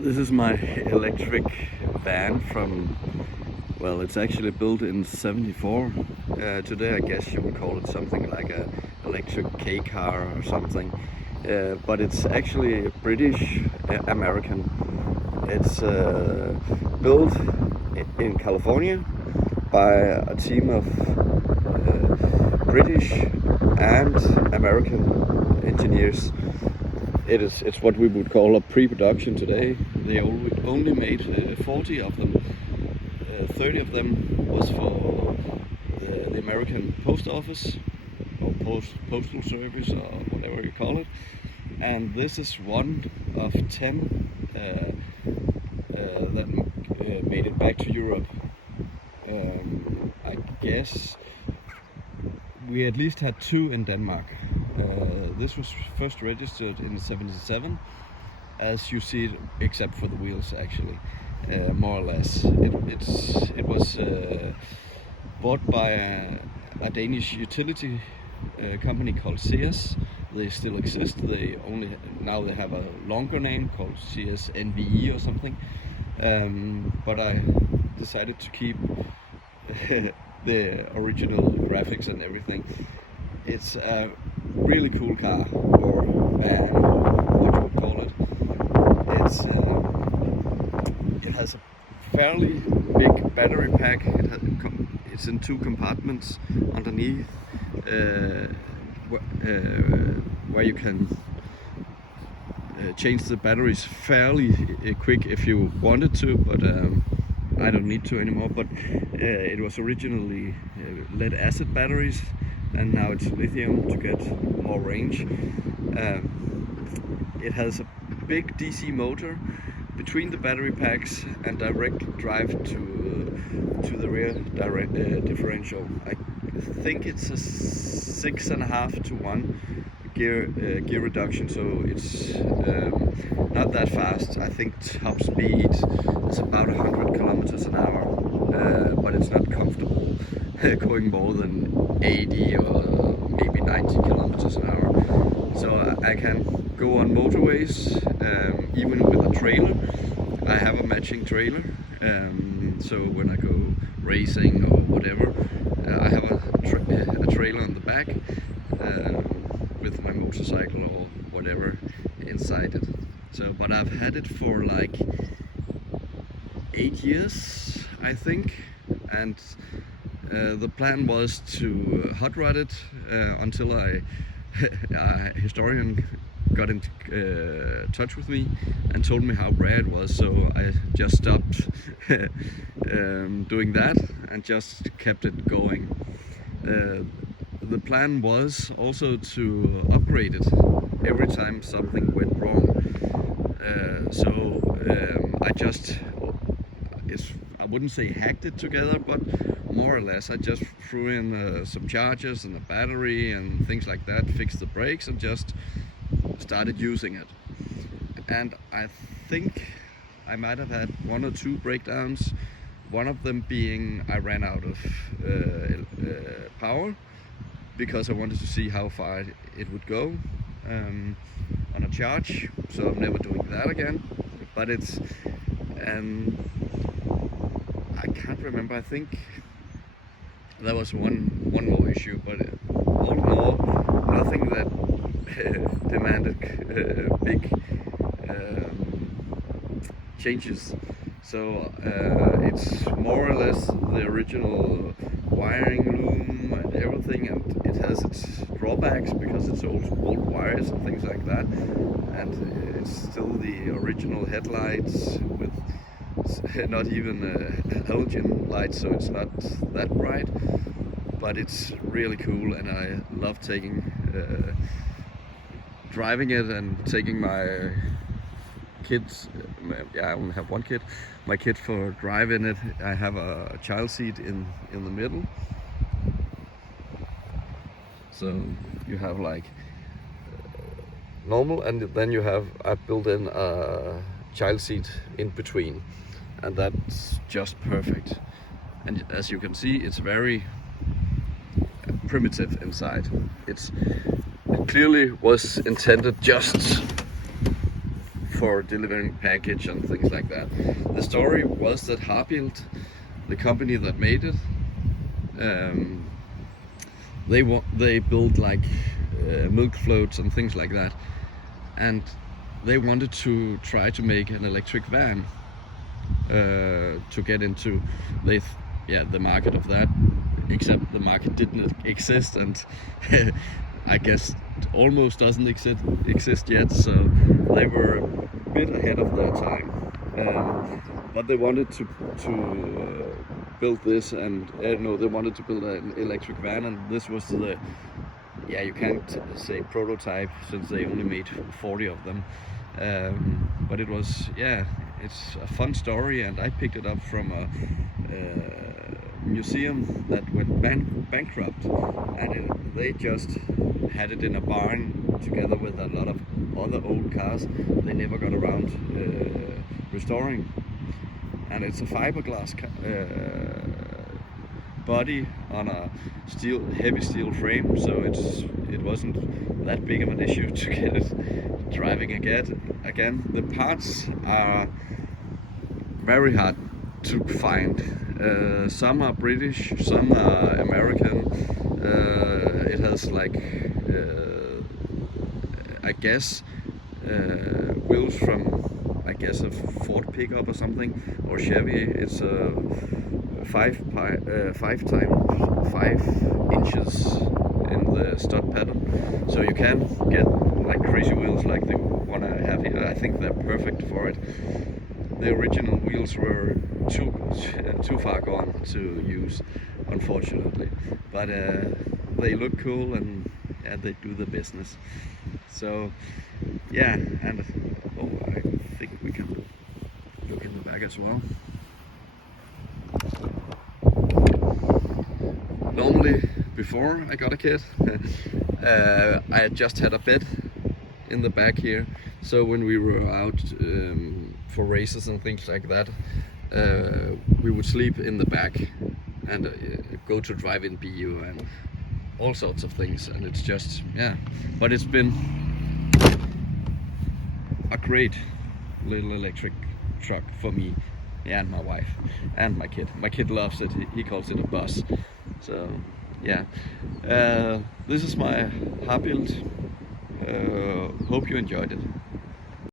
This is my electric van from, well, it's actually built in '74. Today I guess you would call it something like a electric KEI car or something. But it's actually British American. It's built in California by a team of British and American engineers. It's what we would call a pre-production today. They only made 40 of them. 30 of them was for the American Post Office or Postal Service or whatever you call it. And this is one of 10 that made it back to Europe. I guess we at least had 2 in Denmark. This was first registered in '77, as you see it, except for the wheels actually, more or less. It was bought by a Danish utility company called CS. They still exist. Now they have a longer name called CS NVE or something. But I decided to keep the original graphics and everything. It's a really cool car, or van, or what you would call it. It has a fairly big battery pack. It's in 2 compartments underneath, where you can change the batteries fairly quick if you wanted to, but I don't need to anymore. But it was originally lead acid batteries, and now it's lithium to get more range. It has a big DC motor between the battery packs and direct drive to the rear differential. I think it's a 6.5 to 1 gear reduction, so it's not that fast. I think top speed is about 100 kilometers an hour, but it's not comfortable going more than 80 or maybe 90 kilometers an hour. So I can go on motorways, even with a trailer. I have a matching trailer, so when I go racing or whatever, I have a trailer on the back with my motorcycle or whatever inside it. So, but I've had it for like 8 years, I think, and the plan was to hot rod it until a historian got in touch with me and told me how rare it was. So I just stopped doing that and just kept it going. The plan was also to upgrade it every time something went wrong. I wouldn't say hacked it together, but more or less I just threw in some chargers and a battery and things like that, fixed the brakes and just started using it. And I think I might have had 1 or 2 breakdowns, one of them being I ran out of power because I wanted to see how far it would go on a charge, so I'm never doing that again. But I can't remember, I think there was one more issue, but all in all, nothing that demanded big changes. So it's more or less the original wiring loom and everything, and it has its drawbacks because it's old wires and things like that, and it's still the original headlights with not even halogen lights, so it's not that bright, but it's really cool, and I love driving it and taking my kids. I only have one kid. My kid for driving it. I have a child seat in the middle, so you have like normal, and then I built in a child seat in between, and that's just perfect. And as you can see, it's very primitive inside. It clearly was intended just for delivering package and things like that. The story was that Harbilt, the company that made it, they built like milk floats and things like that, and they wanted to try to make an electric van to get into the market of that, except the market didn't exist, and I guess it almost doesn't exist yet, so they were a bit ahead of their time. But they wanted to build this, and no, they wanted to build an electric van, and this was the, you can't say prototype since they only made 40 of them. But it was, it's a fun story, and I picked it up from a museum that went bankrupt, and they just had it in a barn together with a lot of other old cars they never got around restoring. And it's a fiberglass body on a heavy steel frame, so it wasn't that big of an issue to get it driving again. The parts are very hard to find. Some are British, some are American. It has like I guess wheels from, I guess, a Ford pickup or something, or Chevy. It's a 5 times 5 inches in the stud pedal, so you can get like crazy wheels like the one I have here. I think they're perfect for it. The original wheels were too far gone to use, unfortunately, but they look cool, and they do the business. So and I think we can look in the back as well. Normally, before I got a kit, I just had a bed in the back here, so when we were out for races and things like that, we would sleep in the back and go to drive-in BU and all sorts of things, and it's just, but it's been a great little electric truck for me and my wife and my kid. My kid loves it. He calls it a bus. So this is my Harbilt. Hope you enjoyed it.